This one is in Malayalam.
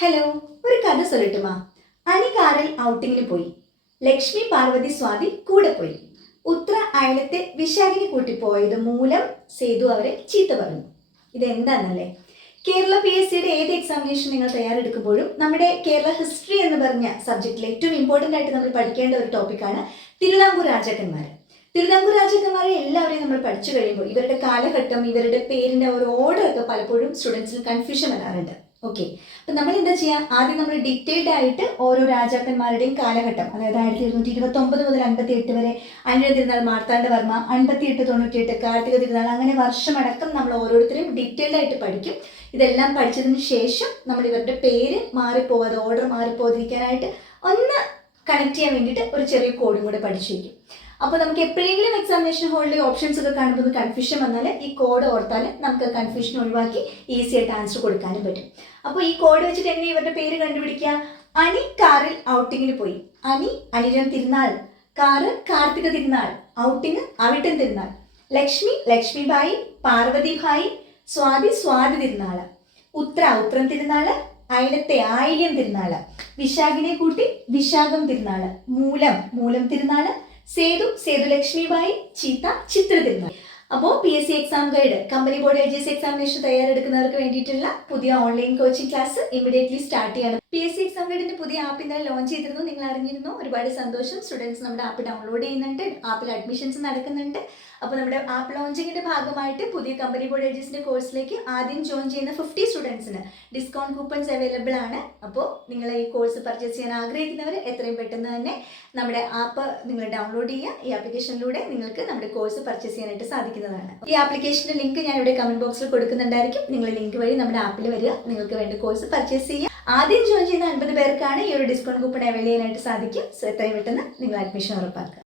ഹലോ ഒരു കഥ സൊല്ലട്ടുമാ അനി ഔട്ടിങ്ങിന് പോയി. ലക്ഷ്മി പാർവതി സ്വാമി കൂടെ പോയി. ഉത്ര അയലത്തെ വിശാഖിനി കൂട്ടിപ്പോയത് മൂലം സേതു അവരെ ചീത്ത പറഞ്ഞു. ഇതെന്താണെന്നല്ലേ കേരള പി എസ് സിയുടെ ഏത് എക്സാമിനേഷൻ നിങ്ങൾ തയ്യാറെടുക്കുമ്പോഴും നമ്മുടെ കേരള ഹിസ്റ്ററി എന്ന് പറഞ്ഞ സബ്ജക്റ്റിൽ ഏറ്റവും ഇമ്പോർട്ടന്റ് ആയിട്ട് നമ്മൾ പഠിക്കേണ്ട ഒരു ടോപ്പിക്കാണ് തിരുവിതാംകൂർ രാജാക്കന്മാർ. തിരുവിതാംകൂർ രാജാക്കന്മാരെ എല്ലാവരെയും നമ്മൾ പഠിച്ചു കഴിയുമ്പോൾ ഇവരുടെ കാലഘട്ടം ഇവരുടെ പേരിന്റെ ഒരു ഓർഡർ ഒക്കെ പലപ്പോഴും സ്റ്റുഡൻസിന് കൺഫ്യൂഷൻ വരാറുണ്ട്. ഓക്കെ അപ്പം നമ്മൾ എന്താ ചെയ്യുക ആദ്യം നമ്മൾ ഡീറ്റെയിൽഡ് ആയിട്ട് ഓരോ രാജാക്കന്മാരുടെയും കാലഘട്ടം അതായത് ആയിരത്തി ഇരുന്നൂറ്റി ഇരുപത്തി ഒമ്പത് മുതൽ അൻപത്തി എട്ട് വരെ അനിഴ തിരുനാൾ മാർത്താണ്ഡ വർമ്മ അൻപത്തി എട്ട് തൊണ്ണൂറ്റി എട്ട് കാർത്തിക തിരുനാൾ അങ്ങനെ വർഷമടക്കം നമ്മൾ ഓരോരുത്തരും ഡീറ്റെയിൽഡ് ആയിട്ട് പഠിക്കും. ഇതെല്ലാം പഠിച്ചതിന് ശേഷം നമ്മൾ ഇവരുടെ പേര് മാറിപ്പോവാതെ ഓർഡർ മാറിപ്പോവാതിരിക്കാനായിട്ട് ഒന്ന് കണക്ട് ചെയ്യാൻ വേണ്ടിയിട്ട് ഒരു ചെറിയ കോഡും കൂടെ പഠിച്ചു വയ്ക്കും അപ്പോൾ നമുക്ക് എപ്പോഴെങ്കിലും എക്സാമിനേഷൻ ഹോളിൽ ഓപ്ഷൻസ് ഒക്കെ കാണുമ്പോൾ കൺഫ്യൂഷൻ വന്നാൽ ഈ കോഡ് ഓർത്താൽ നമുക്ക് കൺഫ്യൂഷൻ ഒഴിവാക്കി ഈസി ആയിട്ട് ആൻസർ കൊടുക്കാനും പറ്റും. അപ്പോൾ ഈ കോഡ് വെച്ചിട്ട് എങ്ങനെ ഇവരുടെ പേര് കണ്ടുപിടിക്കുക? അനി കാറിൽ ഔട്ടിങ്ങിന് പോയി. അനി അനിരൻ തിരുനാൾ. കാറ് കാർത്തിക തിരുനാൾ. ഔട്ടിങ് അവിട്ടൻ തിരുനാൾ. ലക്ഷ്മി ലക്ഷ്മിബായി പാർവതിഭായി സ്വാതി സ്വാതി തിരുന്നാൾ ഉത്ര ഉത്രം തിരുനാൾ അയലത്തെ ആയില്യം തിരുനാൾ. വിശാഖിനെ കൂട്ടി വിശാഖം തിരുനാൾ. മൂലം മൂലം തിരുനാൾ സേതു സേതുലക്ഷ്മിബായി ചീത്ത ചിത്ര തിരുനാൾ അപ്പോൾ P S C exam guide company board L G S examination തയ്യാറെടുക്കുന്നവർക്ക് വേണ്ടിയിട്ടുള്ള പുതിയ online coaching class immediately start ചെയ്യണം. പി എസ് സി എക്സാം ഗൈഡിന്റെ പുതിയ ആപ്പ് ഇന്നലെ ലോഞ്ച് ചെയ്തിരുന്നു. നിങ്ങൾ അറിഞ്ഞിരുന്നു? ഒരുപാട് സന്തോഷം. സ്റ്റുഡൻസ് നമ്മുടെ ആപ്പ് ഡൗൺലോഡ് ചെയ്യുന്നുണ്ട്. ആപ്പിൽ അഡ്മിഷൻസ് നടക്കുന്നുണ്ട്. അപ്പോൾ നമ്മുടെ ആപ്പ് ലോഞ്ചിങ്ങിന്റെ ഭാഗമായിട്ട് പുതിയ കമ്പനി ബോർഡ് എൽ കോഴ്സിലേക്ക് ആദ്യം ജോയിൻ ചെയ്യുന്ന ഫിഫ്റ്റി സ്റ്റുഡൻസിന് ഡിസ്കൗണ്ട് കൂപ്പൺസ് അവൈലബിൾ ആണ്. അപ്പോൾ നിങ്ങൾ ഈ കോഴ്സ് പർച്ചേസ് ചെയ്യാൻ ആഗ്രഹിക്കുന്നവർ എത്രയും പെട്ടെന്ന് തന്നെ നമ്മുടെ ആപ്പ് നിങ്ങൾ ഡൗൺലോഡ് ചെയ്യുക. ഈ ആപ്ലിക്കേഷനിലൂടെ നിങ്ങൾക്ക് നമ്മുടെ കോഴ്സ് പർച്ചേസ് ചെയ്യാനായിട്ട് സാധിക്കുന്നതാണ്. ഈ ആപ്ലിക്കേഷന്റെ ലിങ്ക് ഞാൻ ഇവിടെ കമന്റ് ബോക്സിൽ കൊടുക്കുന്നുണ്ടായിരിക്കും. നിങ്ങൾ ലിങ്ക് വഴി നമ്മുടെ ആപ്പിൽ വരിക. നിങ്ങൾക്ക് വേണ്ട കോഴ്സ് പർച്ചേസ് ചെയ്യുക ആദ്യം ജോയിൻ ചെയ്യുന്ന അൻപത് പേർക്കാണ് ഈ ഒരു ഡിസ്കൗണ്ട് കൂപ്പൺ അവൈൽ ചെയ്യാനായിട്ട് സാധിക്കും. സോ എത്രയും പെട്ടെന്ന് നിങ്ങൾ അഡ്മിഷൻ ഉറപ്പാക്കുക.